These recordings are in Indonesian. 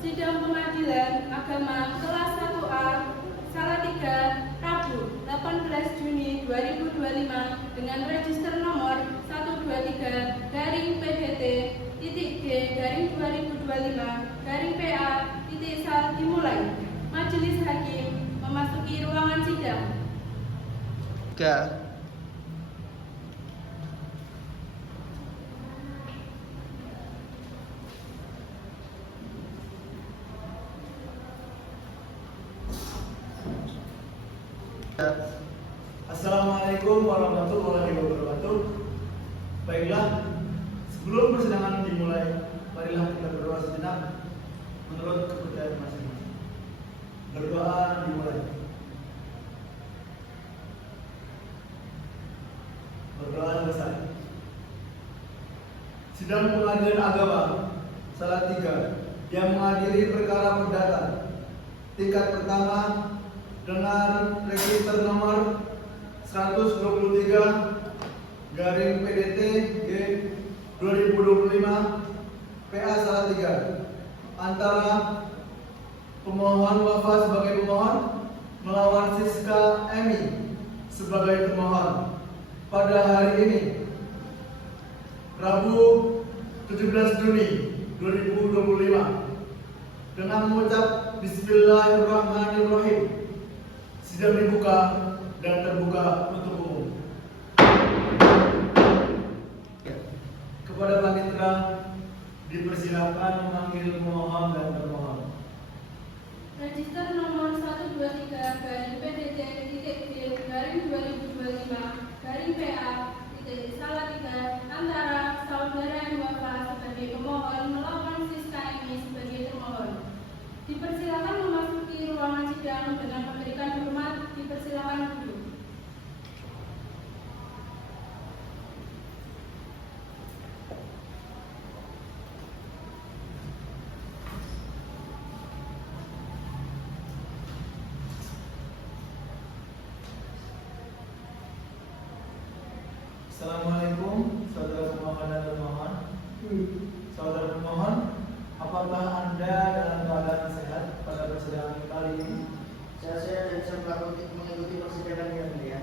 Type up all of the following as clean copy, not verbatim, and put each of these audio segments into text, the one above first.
Sidang Pengadilan Agama kelas 1A Salatiga Rabu 18 Juni 2025 dengan register nomor 123-G/2025-PA.Sal dimulai. Majelis Hakim memasuki ruangan sidang. Assalamualaikum warahmatullahi wabarakatuh. Baiklah, sebelum persidangan dimulai, marilah kita berdoa sejenak menurut kepercayaan masing-masing. Berdoa dimulai. Berdoa selesai. Sidang Pengadilan Agama Salatiga yang mengadili perkara perdata tingkat pertama dengan register nomor 123/PDT-G/2025 PA Salatiga antara pemohon Wafa sebagai pemohon melawan Siska Emi sebagai termohon pada hari ini Rabu 17 Juni 2025 dengan mengucap Bismillahirrahmanirrahim. Sidang dibuka dan terbuka untuk umum. Kepada panitera dipersilakan memanggil pemohon dan termohon. Register nomor 123/PDT-G/2025-PA.Salatiga antara saudara M. Wafa sebagai pemohon melawan Siska Emi sebagai termohon. Dipersilakan memasuki ruangan sidang dengan memberikan hormat. Dipersilakan duduk. Assalamualaikum, saudara pemohon dan termohon. Saudara pemohon, apakah Anda dalam keadaan sehat pada persidangan kali ini? Saya sehat dan bisa mengikuti persidangan yang mulia.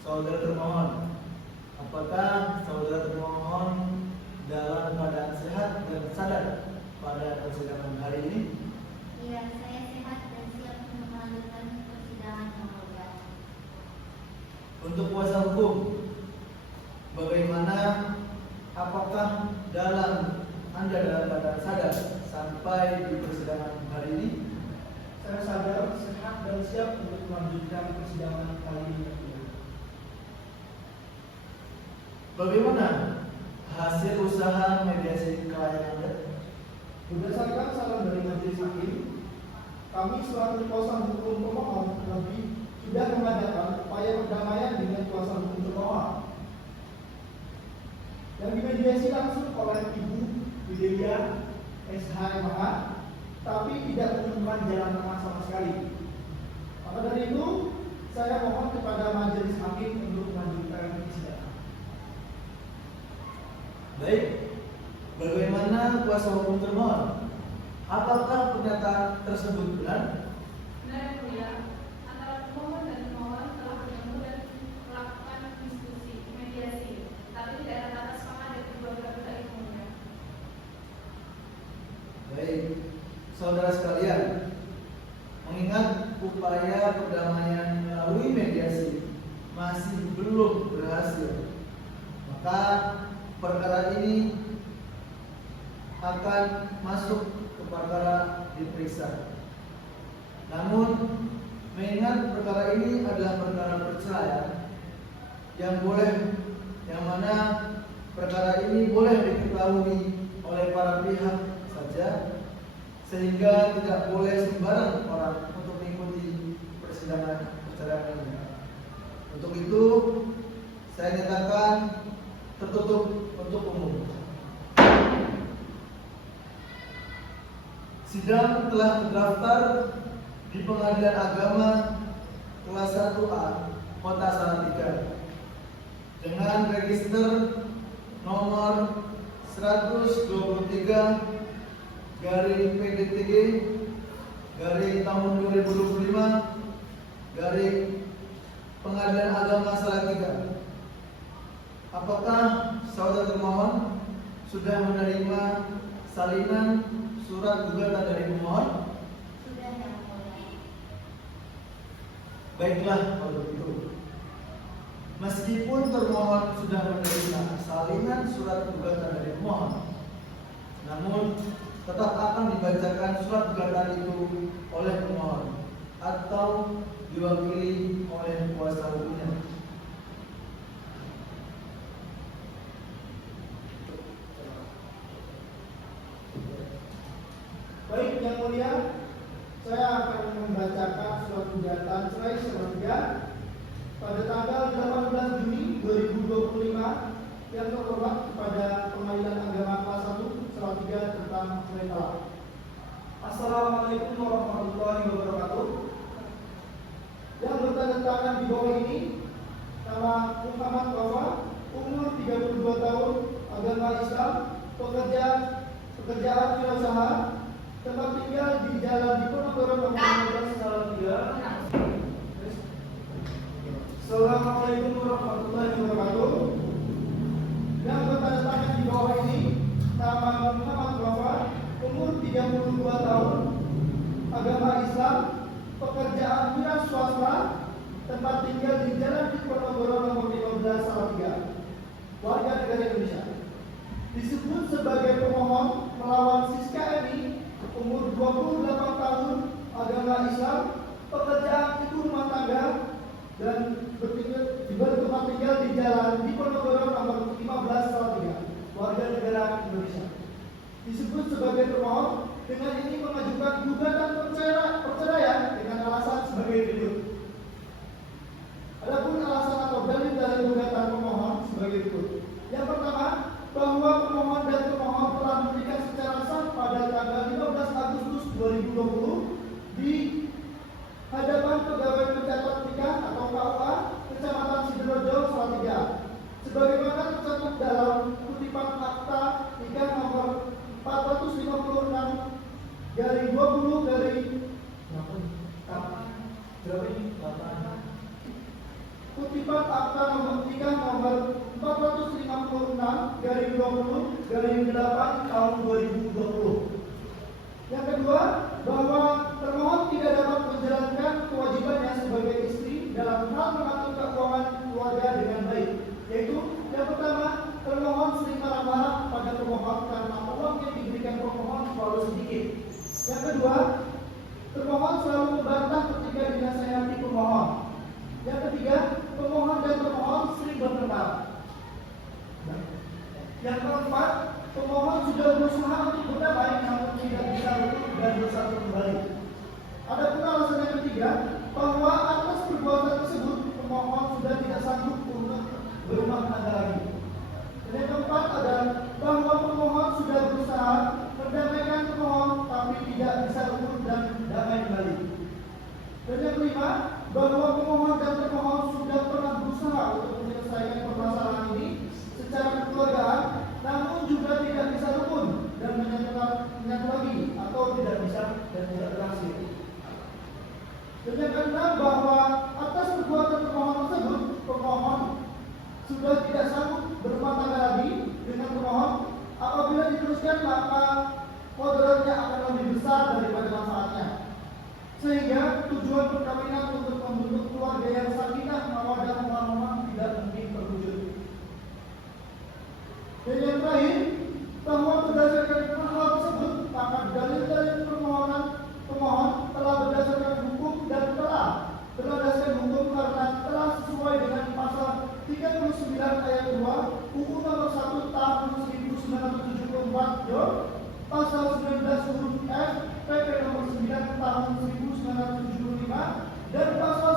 Saudara termohon, apakah saudara termohon dalam keadaan sehat dan sadar pada persidangan hari ini? Ya, saya sehat dan siap melanjutkan persidangan yang mulia. Untuk kuasa hukum, bagaimana? Apakah Anda dalam keadaan sadar sampai di persidangan hari ini? Saya sadar, sehat, dan siap untuk melanjutkan persidangan kali ini. Bagaimana hasil usaha mediasi klien Anda? Berdasarkan saran dari majelis hakim, kami selaku kuasa hukum pemohon sudah mengadakan upaya perdamaian dengan kuasa hukum termohon yang dimediasi langsung oleh Ibu Widya SHMH, tapi tidak menemukan jalan tengah sama sekali. Maka dari itu, saya mohon kepada majelis hakim untuk melanjutkan persidangan. Baik, bagaimana kuasa hukum termohon? Apakah pernyataan tersebut benar? Benar yang mulia, antara pemohon dan termohon telah bertemu dan melakukan diskusi mediasi, tapi tidak ada kata sepakat dari kedua belah pihak yang mulia. Baik, saudara sekalian, mengingat upaya perdamaian melalui mediasi masih belum berhasil, maka perkara ini akan masuk ke perkara diperiksa. Namun, mengingat perkara ini adalah perkara perceraian yang mana perkara ini boleh diketahui oleh para pihak saja, sehingga tidak boleh sembarang orang untuk mengikuti persidangan perceraian ini. Untuk itu, saya nyatakan tertutup untuk umum. Sidang telah terdaftar di Pengadilan Agama kelas 1A Kota Salatiga dengan register nomor 123 garing PDTG garing tahun 2025 garing Pengadilan Agama Salatiga. Apakah saudara termohon sudah menerima salinan surat gugatan dari pemohon? Sudah, Yang Mulia. Baiklah kalau begitu. Meskipun termohon sudah menerima salinan surat gugatan dari pemohon, namun tetap akan dibacakan surat gugatan itu oleh pemohon atau diwakili oleh kuasa hukumnya. Baik, Yang Mulia, saya akan membacakan surat gugatan cerai Salatiga pada tanggal 18 Juni 2025 yang terhormat kepada Pengadilan Agama Kelas 1 Salatiga tentang cerai talak. Assalamualaikum warahmatullahi wabarakatuh. Yang bertanda tangan di bawah ini nama Muhammad Wafa, umur 32 tahun, agama Islam, pekerjaan wirausaha, tempat tinggal di Jalan Diponegoro nomor 15 Salatiga. Assalamualaikum warahmatullahi wabarakatuh. Yang bertanda tangan di bawah ini nama Muhammad Wafa, umur 32 tahun, agama Islam, pekerjaan wira swasta, tempat tinggal di Jalan Diponegoro nomor 15 Salatiga, warga negara Indonesia. Disebut sebagai pemohon melawan Siska Emi, umur 28 tahun, agama Islam, pekerjaan ibu rumah tangga, dan bertempat tinggal di Jalan Diponegoro nomor 15 Salatiga, warga negara Indonesia. Disebut sebagai pemohon dengan ini mengajukan gugatan perceraian dengan alasan sebagai berikut. Adapun alasan atau dalil dari gugatan pemohon sebagai berikut. Yang pertama, bahwa pemohon dan termohon telah menikah secara sah pada tanggal 15 Agustus 2020 di hadapan Pegawai Pencatat Nikah atau KUA Kecamatan Sidoarjo, Salatiga, sebagaimana tercantum dalam kutipan akta nikah nomor 456 garing 20 garing kutipan akta nomor nikah nomor 456 garing 20 garing 8 tahun 2020. Yang kedua, bahwa termohon tidak dapat menjalankan kewajibannya sebagai istri dalam hal mengatur keuangan keluarga dengan baik, yaitu yang pertama, termohon sering marah-marah pada pemohon karena uang yang diberikan pemohon terlalu sedikit. Yang kedua, termohon selalu membantah ketika dinasihati pemohon. Yang ketiga, pemohon dan termohon sering bertengkar. Yang keempat, pemohon sudah berusaha untuk berdamai namun tidak bisa rukun dan bersatu kembali. Adapun alasan yang ketiga, bahwa atas perbuatan tersebut pemohon sudah tidak sanggup untuk berumah tangga lagi. Dan yang keempat adalah bahwa pemohon sudah berusaha mendamaikan pemohon tapi tidak bisa rukun dan damai kembali. Dan yang kelima, bahwa pemohon dan termohon sudah pernah berusaha untuk menyelesaikan permasalahan ini secara kekeluargaan, namun juga tidak bisa rukun dan menyatu lagi atau tidak bisa dan tidak berhasil. Dan yang keenam, bahwa atas perbuatan pemohon tersebut, pemohon sudah tidak sanggup berumah tangga lagi dengan pemohon. Apabila diteruskan maka mudaratnya akan lebih besar daripada manfaatnya, sehingga tujuan perkawinan untuk membentuk keluarga yang sakinah mawaddah warahmah tidak mungkin terwujud. Dan yang terakhir, bahwa berdasarkan hal tersebut maka dalil-dalil permohonan pemohon telah berdasarkan hukum dan telah berlandaskan hukum karena telah sesuai dengan pasal 39 ayat 2 UU nomor 1 tahun 1974 Jor, pasal 19 huruf F PP nomor 9 tahun 1975 dan pasal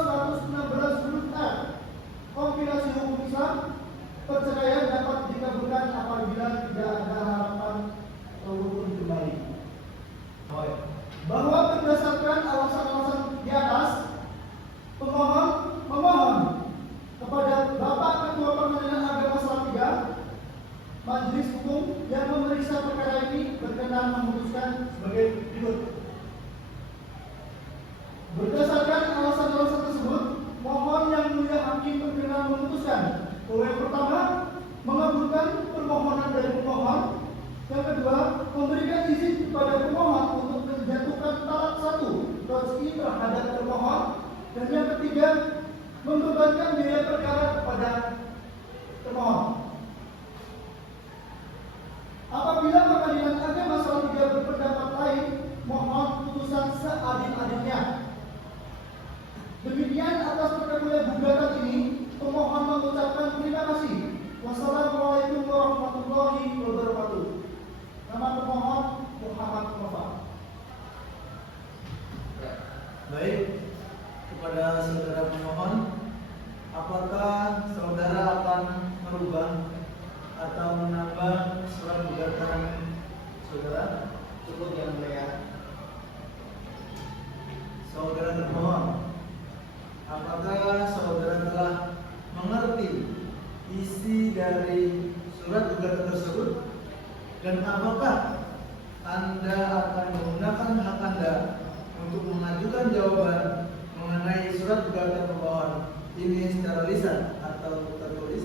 116 huruf F kompilasi hukum Islam. Perceraian dapat dikabulkan apabila tidak ada harapan atau rukun kembali. Bahwa berdasarkan alasan-alasan di atas, pemohon memohon kepada Bapak Ketua Pengadilan Agama Salatiga majelis hukum yang memeriksa perkara ini berkenan memutuskan sebagai berikut. Berdasarkan alasan-alasan tersebut, mohon yang mulia hakim berkenan memutuskan bahwa yang pertama, mengabulkan permohonan dari pemohon. Yang kedua, memberikan izin kepada pemohon untuk menjatuhkan talak 1 roj'i terhadap termohon. Dan yang ketiga, membebankan biaya perkara kepada termohon. Apabila pengadilan agama Salatiga berpendapat lain, mohon putusan seadil-adilnya. Demikian atas perkabulnya gugatan ini, pemohon mengucapkan terima kasih. Wassalamualaikum warahmatullahi wabarakatuh. Nama pemohon Muhammad Mustafa. Baik, kepada saudara pemohon, apakah saudara akan merubah atau menambah surat gugatan saudara? Cukup yang mulia. Saudara termohon, apakah saudara telah mengerti isi dari surat gugatan tersebut? Dan apakah Anda akan menggunakan hak Anda untuk mengajukan jawaban mengenai surat gugatan pemohon ini secara lisan atau tertulis?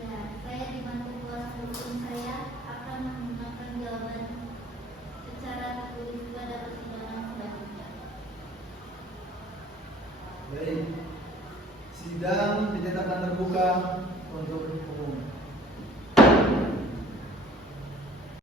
Ya, saya dibantu kuasa hukum saya akan menggunakan jawaban secara tertulis pada persidangan selanjutnya. Baik, sidang dinyatakan terbuka untuk